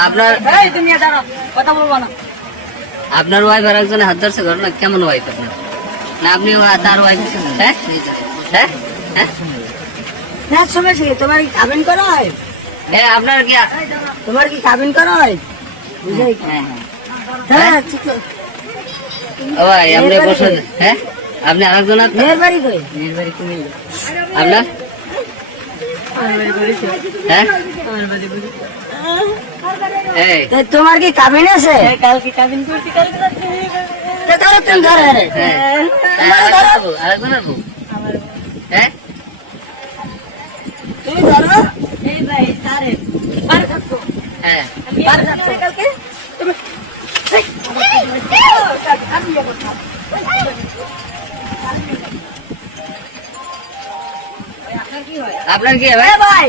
আপনার তুমি কথা বলব না। আপনার ওয়াইফ আর একজনে হাত ধরছে ঘটনা কেমন ওয়াইফ আপনার? না আপনি তার ওয়াইফ হ্যাঁ? হ্যাঁ? হ্যাঁ? হ্যাঁ শুনেছি তোমার কি খাবেন করা হয়? হ্যাঁ আপনার কি তোমার কি খাবেন করা হয়? বুঝাই হ্যাঁ হ্যাঁ। হ্যাঁ ঠিক আছে। ও ভাই আপনি বসুন হ্যাঁ? আপনি আরেকজন আপনার মেয়ের বাড়ি কই? মেয়ের বাড়ি কুমিল্লা আপনার? তোমার কি কাবিন আছে কালকে কাবিন করছি কালকে ধরো তুমি ধরো হ্যাঁ আরেকজনের বউ, আরেকজনের বউ। হ্যাঁ তুমি ধরো এই ভাই সারে হ্যাঁ কালকে তুমি আপনার কি হয় এ ভাই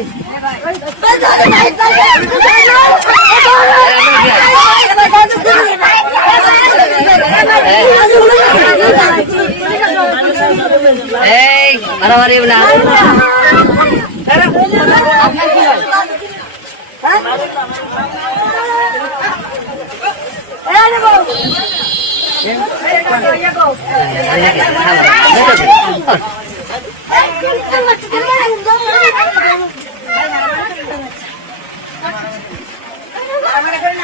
এই মারামারি না।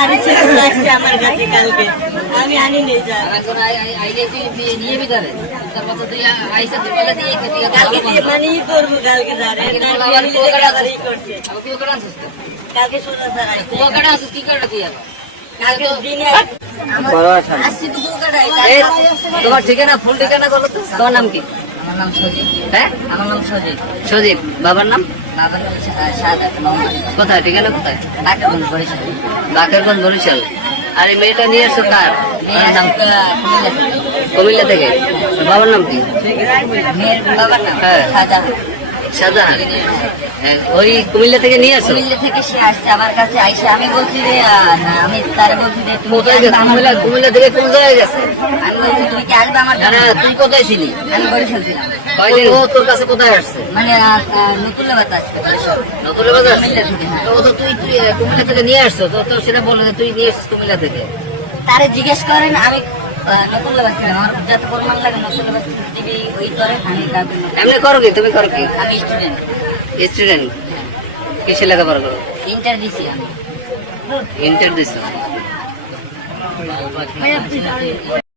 আরে ছেলে আসছে আমার কাছে কালকে। আমি আনি নেই যা। কালকে দিয়ে মানে ই করব কালকে স্যার কালকে কালকে সোজা স্যার আসছে। কালকে দিনে আসছি তো কলকাতায় তোমার ঠিকানা ফুল ঠিকানা বলো তো। তোমার নাম কি? আমার নাম সজিব। হ্যাঁ? আমার নাম সজিব। সজীব বাবার নাম? বাবার নাম সাদা মোহাম্মদ কোথায় ঠিকানা কোথায়? বাকেরগঞ্জ বরিশাল। বাকেরগঞ্জ বরিশাল। আর এই মেয়েটা নিয়ে এসছো কার? নাম? কুমিল্লা থেকে। কুমিল্লা থেকে। বাবার নাম কি? মেয়ের বাবার নাম হ্যাঁ। শাহজাহান হ্যাঁ, ওই কুমিল্লা থেকে নিয়ে আসো। কুমিল্লা থেকে সে আসছে আমার কাছে আইসে। আমি বলছি যে আমি তারে বলছি যে তুমি কুমিল্লা কুমিল্লা থেকে কোন জায়গায় গেছে? আমি বলছি তুমি কি আসবে আমার তুই কোথায় ছিলি? আমি ও তোর কাছে কোথায় আসছে? মানে নতুন লেবাত আসছে। নতুন বাজার থেকে, হ্যাঁ। তো ও তো তুই তুই কুমিল্লা থেকে নিয়ে আসছো। তো তো সেটা বলে যে তুই নিয়ে এসছিস কুমিল্লা থেকে। তারে জিজ্ঞেস করেন আমি নতুন লেবাত ছিলাম আমার যত পরিমাণ লাগে নতুন লেবাত দিবি ওই করে আমি এমনি করো কি? তুমি করো কি? আমি স্টুডেন্ট স্টুডেন্ট কিসে লেখাপড়া করো? ইন্টার দিছি আমি। ইন্টার দিছো।